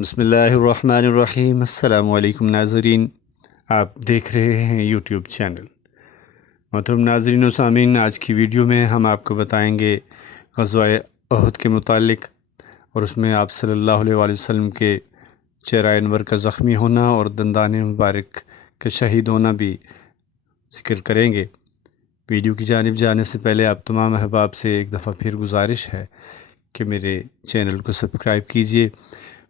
بسم اللہ الرحمن الرحیم۔ السلام علیکم ناظرین، آپ دیکھ رہے ہیں یوٹیوب چینل۔ محترم ناظرین و سامعین، آج کی ویڈیو میں ہم آپ کو بتائیں گے غزوہ احد کے متعلق، اور اس میں آپ صلی اللہ علیہ وآلہ وسلم کے چہرہ انور کا زخمی ہونا اور دندان مبارک کا شہید ہونا بھی ذکر کریں گے۔ ویڈیو کی جانب جانے سے پہلے آپ تمام احباب سے ایک دفعہ پھر گزارش ہے کہ میرے چینل کو سبسکرائب کیجئے،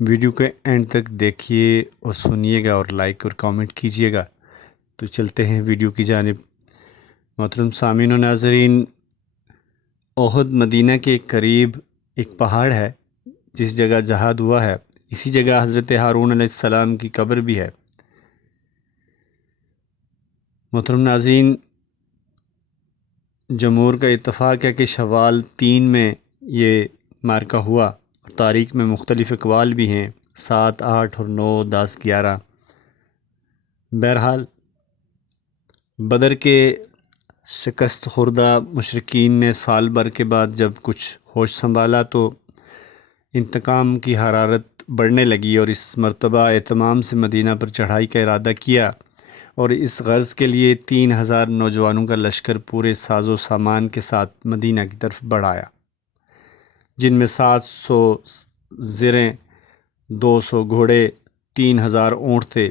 ویڈیو کے اینڈ تک دیکھیے اور سنیے گا، اور لائک اور کامنٹ کیجیے گا۔ تو چلتے ہیں ویڈیو کی جانب۔ محترم سامعین و ناظرین، احد مدینہ کے قریب ایک پہاڑ ہے جس جگہ جہاد ہوا ہے، اسی جگہ حضرت ہارون علیہ السلام کی قبر بھی ہے۔ محترم ناظرین، جمہور کا اتفاق ہے کہ شوال 3 میں یہ معرکہ ہوا۔ تاریخ میں مختلف اقوال بھی ہیں، 7، 8 اور 9، 10، 11۔ بہرحال بدر کے شکست خوردہ مشرکین نے سال بھر کے بعد جب کچھ ہوش سنبھالا تو انتقام کی حرارت بڑھنے لگی، اور اس مرتبہ اہتمام سے مدینہ پر چڑھائی کا ارادہ کیا، اور اس غرض کے لیے 3000 نوجوانوں کا لشکر پورے ساز و سامان کے ساتھ مدینہ کی طرف بڑھایا، جن میں 700 زریں، 200 گھوڑے، 3000 اونٹ تھے۔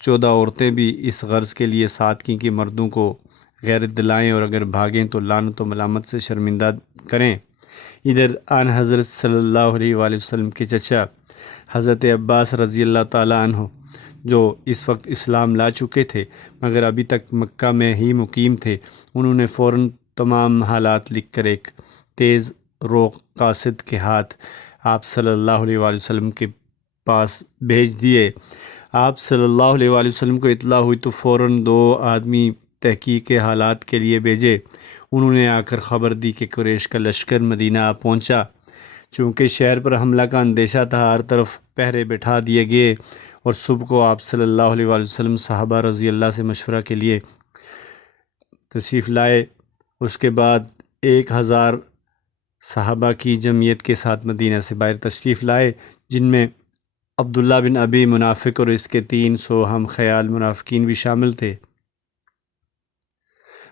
14 عورتیں بھی اس غرض کے لیے ساتھ کی کہ مردوں کو غیرت دلائیں، اور اگر بھاگیں تو لعنت و ملامت سے شرمندہ کریں۔ ادھر آن حضرت صلی اللہ علیہ وآلہ وسلم کے چچا حضرت عباس رضی اللہ تعالیٰ عنہ، جو اس وقت اسلام لا چکے تھے مگر ابھی تک مکہ میں ہی مقیم تھے، انہوں نے فوراً تمام حالات لکھ کر ایک تیز رو قاصد کے ہاتھ آپ صلی اللہ علیہ وآلہ وسلم کے پاس بھیج دیے۔ آپ صلی اللہ علیہ وآلہ وسلم کو اطلاع ہوئی تو فوراً 2 آدمی تحقیق کے حالات کے لیے بھیجے۔ انہوں نے آ کر خبر دی کہ قریش کا لشکر مدینہ آ پہنچا۔ چونکہ شہر پر حملہ کا اندیشہ تھا، ہر طرف پہرے بٹھا دیے گئے، اور صبح کو آپ صلی اللہ علیہ وآلہ وسلم صحابہ رضی اللہ سے مشورہ کے لیے تشریف لائے۔ اس کے بعد 1000 صحابہ کی جمعیت کے ساتھ مدینہ سے باہر تشریف لائے، جن میں عبداللہ بن ابی منافق اور اس کے 300 ہم خیال منافقین بھی شامل تھے،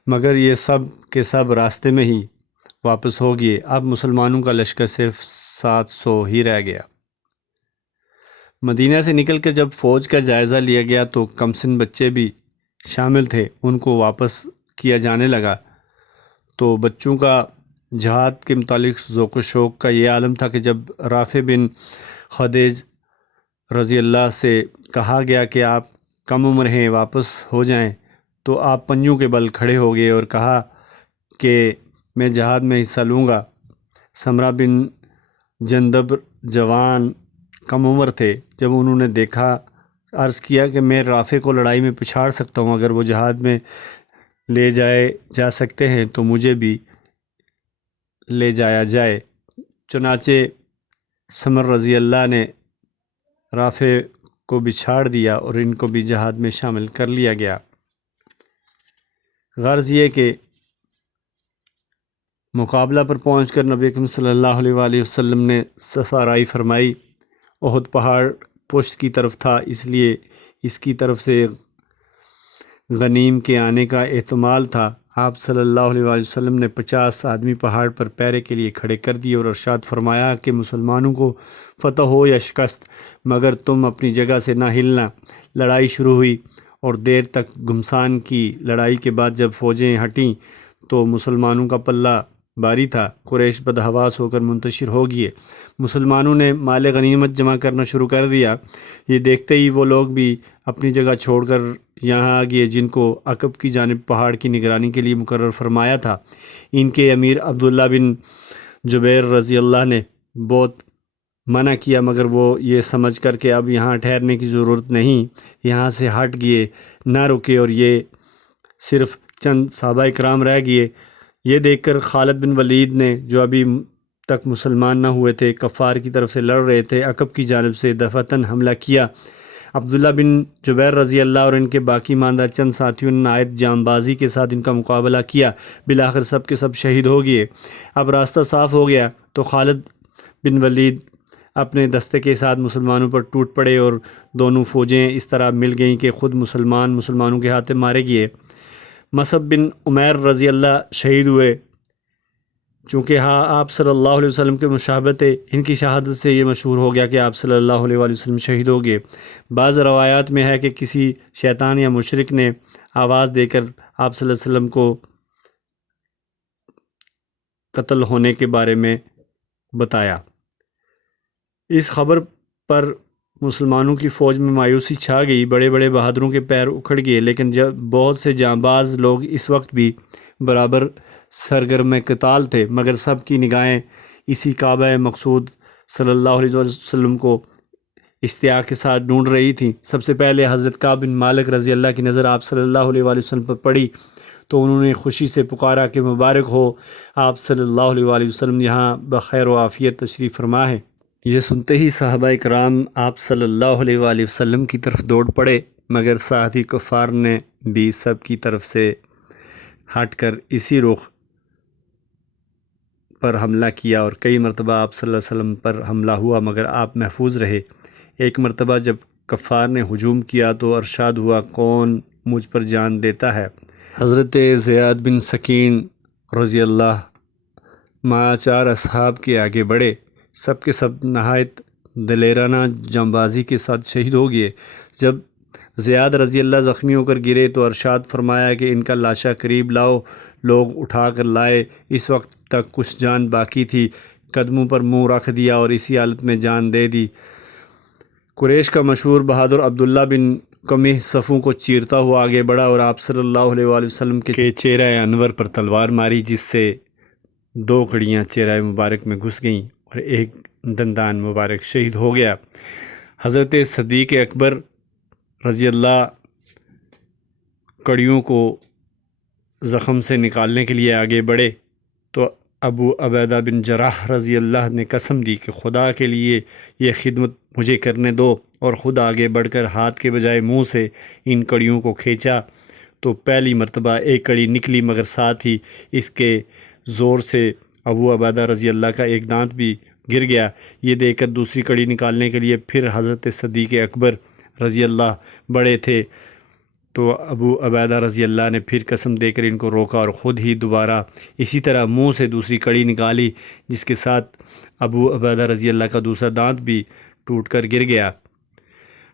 مگر یہ سب کے سب راستے میں ہی واپس ہو گئے۔ اب مسلمانوں کا لشکر صرف 700 ہی رہ گیا۔ مدینہ سے نکل کر جب فوج کا جائزہ لیا گیا تو کمسن بچے بھی شامل تھے، ان کو واپس کیا جانے لگا، تو بچوں کا جہاد کے متعلق ذوق و شوق کا یہ عالم تھا کہ جب رافع بن خدیج رضی اللہ سے کہا گیا کہ آپ کم عمر ہیں، واپس ہو جائیں، تو آپ پنجوں کے بل کھڑے ہو گئے اور کہا کہ میں جہاد میں حصہ لوں گا۔ سمرہ بن جندب جوان کم عمر تھے، جب انہوں نے دیکھا، عرض کیا کہ میں رافع کو لڑائی میں پچھاڑ سکتا ہوں، اگر وہ جہاد میں لے جا سکتے ہیں تو مجھے بھی لے جایا جائے۔ چنانچہ سمر رضی اللہ نے رافع کو بچھاڑ دیا اور ان کو بھی جہاد میں شامل کر لیا گیا۔ غرض یہ کہ مقابلہ پر پہنچ کر نبی اکرم صلی اللہ علیہ وآلہ وسلم نے صف آرائی فرمائی۔ احد پہاڑ پشت کی طرف تھا، اس لیے اس کی طرف سے غنیم کے آنے کا احتمال تھا۔ آپ صلی اللہ علیہ وآلہ وسلم نے 50 آدمی پہاڑ پر پہرے کے لیے کھڑے کر دیے اور ارشاد فرمایا کہ مسلمانوں کو فتح ہو یا شکست، مگر تم اپنی جگہ سے نہ ہلنا۔ لڑائی شروع ہوئی، اور دیر تک گھمسان کی لڑائی کے بعد جب فوجیں ہٹیں تو مسلمانوں کا پلہ باری تھا۔ قریش بدحواس ہو کر منتشر ہو گئے۔ مسلمانوں نے مال غنیمت جمع کرنا شروع کر دیا۔ یہ دیکھتے ہی وہ لوگ بھی اپنی جگہ چھوڑ کر یہاں آ گئے جن کو عقب کی جانب پہاڑ کی نگرانی کے لیے مقرر فرمایا تھا۔ ان کے امیر عبداللہ بن جبیر رضی اللہ نے بہت منع کیا، مگر وہ یہ سمجھ کر کہ اب یہاں ٹھہرنے کی ضرورت نہیں، یہاں سے ہٹ گئے، نہ رکے، اور یہ صرف چند صحابہ کرام رہ گئے۔ یہ دیکھ کر خالد بن ولید نے، جو ابھی تک مسلمان نہ ہوئے تھے، کفار کی طرف سے لڑ رہے تھے، عقب کی جانب سے دفعتاً حملہ کیا۔ عبداللہ بن جبیر رضی اللہ اور ان کے باقی ماندہ چند ساتھیوں نے نہایت جام بازی کے ساتھ ان کا مقابلہ کیا، بالآخر سب کے سب شہید ہو گئے۔ اب راستہ صاف ہو گیا تو خالد بن ولید اپنے دستے کے ساتھ مسلمانوں پر ٹوٹ پڑے اور دونوں فوجیں اس طرح مل گئیں کہ خود مسلمانوں کے ہاتھ مارے گئے۔ مصعب بن عمیر رضی اللہ شہید ہوئے، چونکہ آپ صلی اللہ علیہ وسلم کے مشابہت ان کی شہادت سے یہ مشہور ہو گیا کہ آپ صلی اللہ علیہ وسلم شہید ہو گئے۔ بعض روایات میں ہے کہ کسی شیطان یا مشرک نے آواز دے کر آپ صلی اللہ علیہ وسلم کو قتل ہونے کے بارے میں بتایا۔ اس خبر پر مسلمانوں کی فوج میں مایوسی چھا گئی، بڑے بڑے بہادروں کے پیر اکھڑ گئے، لیکن جب بہت سے جانباز لوگ اس وقت بھی برابر سرگرم قتال تھے، مگر سب کی نگاہیں اسی کعبہ مقصود صلی اللہ علیہ وسلم کو اشتیاق کے ساتھ ڈھونڈ رہی تھیں۔ سب سے پہلے حضرت کعب بن مالک رضی اللہ کی نظر آپ صلی اللہ علیہ وسلم پر پڑی تو انہوں نے خوشی سے پکارا کہ مبارک ہو، آپ صلی اللہ علیہ وسلم یہاں بخیر و عافیت تشریف فرما ہے۔ یہ سنتے ہی صحابہ کرام آپ صلی اللہ علیہ وسلم کی طرف دوڑ پڑے، مگر ساتھ ہی کفار نے بھی سب کی طرف سے ہٹ کر اسی رخ پر حملہ کیا اور کئی مرتبہ آپ صلی اللہ علیہ وسلم پر حملہ ہوا، مگر آپ محفوظ رہے۔ ایک مرتبہ جب کفار نے ہجوم کیا تو ارشاد ہوا، کون مجھ پر جان دیتا ہے؟ حضرت زیاد بن سکین رضی اللہ مع 4 اصحاب کے آگے بڑھے، سب کے سب نہایت دلیرانہ جانبازی کے ساتھ شہید ہو گئے۔ جب زیاد رضی اللہ زخمی ہو کر گرے تو ارشاد فرمایا کہ ان کا لاشا قریب لاؤ۔ لوگ اٹھا کر لائے۔ اس وقت تک کچھ جان باقی تھی، قدموں پر منہ رکھ دیا اور اسی حالت میں جان دے دی۔ قریش کا مشہور بہادر عبداللہ بن قمیح صفوں کو چیرتا ہوا آگے بڑھا اور آپ صلی اللہ علیہ وسلم کے چہرہ انور پر تلوار ماری، جس سے 2 کڑیاں چہرہ مبارک میں گھس گئیں اور ایک دندان مبارک شہید ہو گیا۔ حضرت صدیق اکبر رضی اللہ کڑیوں کو زخم سے نکالنے کے لیے آگے بڑھے تو ابو عبیدہ بن جراح رضی اللہ نے قسم دی کہ خدا کے لیے یہ خدمت مجھے کرنے دو، اور خود آگے بڑھ کر ہاتھ کے بجائے منہ سے ان کڑیوں کو کھینچا تو پہلی مرتبہ ایک کڑی نکلی، مگر ساتھ ہی اس کے زور سے ابو عبیدہ رضی اللہ کا ایک دانت بھی گر گیا۔ یہ دیکھ کر دوسری کڑی نکالنے کے لیے پھر حضرت صدیق اکبر رضی اللہ بڑھے تھے تو ابو عبیدہ رضی اللہ نے پھر قسم دے کر ان کو روکا اور خود ہی دوبارہ اسی طرح منہ سے دوسری کڑی نکالی، جس کے ساتھ ابو عبیدہ رضی اللہ کا دوسرا دانت بھی ٹوٹ کر گر گیا۔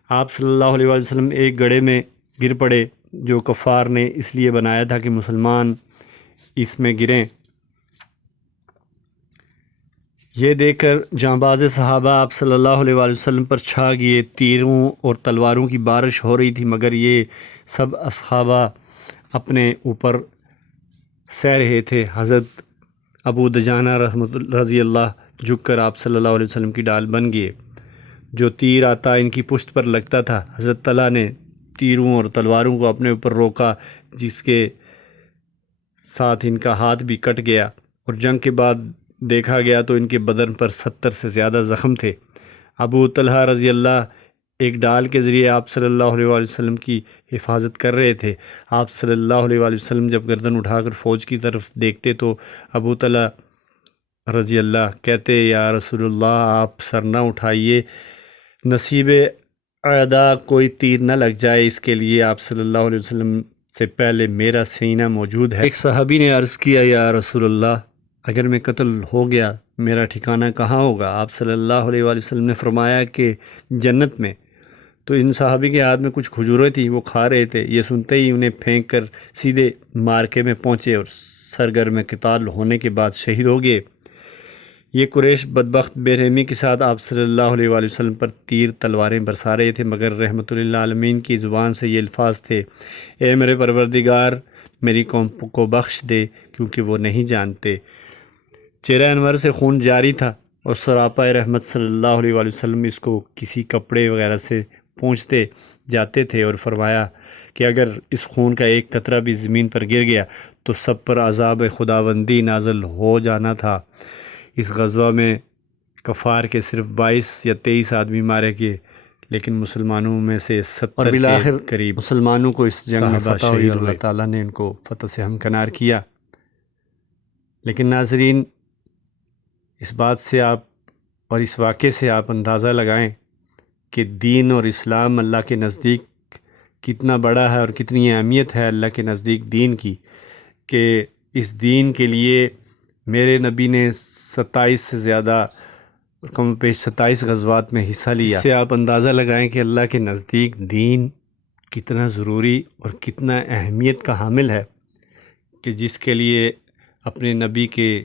آپ صلی اللہ علیہ وسلم ایک گڑھے میں گر پڑے جو کفار نے اس لیے بنایا تھا کہ مسلمان اس میں گریں۔ یہ دیکھ کر جانباز صحابہ آپ صلی اللہ علیہ وسلم پر چھا گئے۔ تیروں اور تلواروں کی بارش ہو رہی تھی، مگر یہ سب اصحابہ اپنے اوپر سہ رہے تھے۔ حضرت ابو دجانہ رضی اللہ جھک کر آپ صلی اللہ علیہ وسلم کی ڈال بن گئے۔ جو تیر آتا ان کی پشت پر لگتا تھا، حضرت طلحہ نے تیروں اور تلواروں کو اپنے اوپر روکا، جس کے ساتھ ان کا ہاتھ بھی کٹ گیا، اور جنگ کے بعد دیکھا گیا تو ان کے بدن پر 70 سے زیادہ زخم تھے۔ ابو طلحہ رضی اللہ ایک ڈال کے ذریعے آپ صلی اللہ علیہ وسلم کی حفاظت کر رہے تھے۔ آپ صلی اللہ علیہ وسلم جب گردن اٹھا کر فوج کی طرف دیکھتے تو ابو طلحہ رضی اللہ کہتے، یا رسول اللہ آپ سر نہ اٹھائیے، نصیب اعداء کوئی تیر نہ لگ جائے، اس کے لیے آپ صلی اللہ علیہ وسلم سے پہلے میرا سینہ موجود ہے۔ ایک صحابی نے عرض کیا، یا رسول اللہ اگر میں قتل ہو گیا میرا ٹھکانہ کہاں ہوگا؟ آپ صلی اللہ علیہ وسلم نے فرمایا کہ جنت میں۔ تو ان صحابی کے ہاتھ میں کچھ کھجوریں تھیں، وہ کھا رہے تھے۔ یہ سنتے ہی انہیں پھینک کر سیدھے مارکے میں پہنچے اور سرگرم قتال ہونے کے بعد شہید ہو گئے۔ یہ قریش بدبخت بے رحمی کے ساتھ آپ صلی اللہ علیہ وسلم پر تیر تلواریں برسا رہے تھے، مگر رحمت للعالمین کی زبان سے یہ الفاظ تھے، اے میرے پروردگار میری قوم کو بخش دے کیونکہ وہ نہیں جانتے۔ چہرہ انور سے خون جاری تھا اور سراپا رحمت صلی اللہ علیہ وسلم اس کو کسی کپڑے وغیرہ سے پونچھتے جاتے تھے اور فرمایا کہ اگر اس خون کا ایک قطرہ بھی زمین پر گر گیا تو سب پر عذاب خداوندی نازل ہو جانا تھا۔ اس غزوہ میں کفار کے صرف 22 یا 23 آدمی مارے گئے، لیکن مسلمانوں میں سے 70 کے قریب مسلمانوں کو اس جنگ میں فتح ہوئی۔ اللہ تعالیٰ نے ان کو فتح سے ہمکنار کیا۔ لیکن ناظرین، اس بات سے آپ اور اس واقعے سے آپ اندازہ لگائیں کہ دین اور اسلام اللہ کے نزدیک کتنا بڑا ہے اور کتنی اہمیت ہے اللہ کے نزدیک دین کی، کہ اس دین کے لیے میرے نبی نے 27 سے زیادہ کم پیش 27 غزوات میں حصہ لیا۔ اس سے آپ اندازہ لگائیں کہ اللہ کے نزدیک دین کتنا ضروری اور کتنا اہمیت کا حامل ہے، کہ جس کے لیے اپنے نبی کے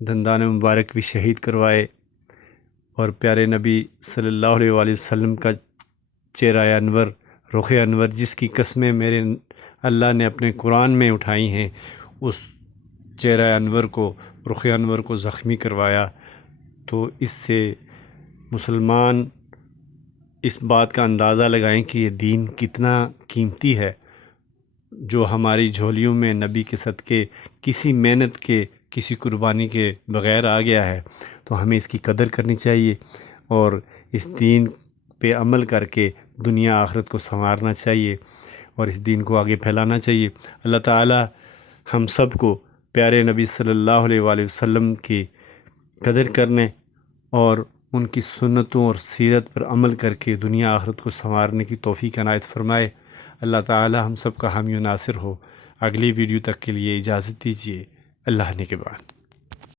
دندان مبارک بھی شہید کروائے، اور پیارے نبی صلی اللہ علیہ وآلہ وسلم کا چہرہ انور، رخ انور، جس کی قسمیں میرے اللہ نے اپنے قرآن میں اٹھائی ہیں، اس چہرہ انور کو، رخ انور کو زخمی کروایا۔ تو اس سے مسلمان اس بات کا اندازہ لگائیں کہ یہ دین کتنا قیمتی ہے، جو ہماری جھولیوں میں نبی کے صدقے کسی محنت کے، کسی قربانی کے بغیر آ گیا ہے۔ تو ہمیں اس کی قدر کرنی چاہیے اور اس دین پہ عمل کر کے دنیا آخرت کو سنوارنا چاہیے اور اس دین کو آگے پھیلانا چاہیے۔ اللہ تعالی ہم سب کو پیارے نبی صلی اللہ علیہ وآلہ وسلم کی قدر کرنے اور ان کی سنتوں اور سیرت پر عمل کر کے دنیا آخرت کو سنوارنے کی توفیق عنایت فرمائے۔ اللہ تعالی ہم سب کا حامی و ناصر ہو۔ اگلی ویڈیو تک کے لیے اجازت دیجیے۔ اللہ نے کے بعد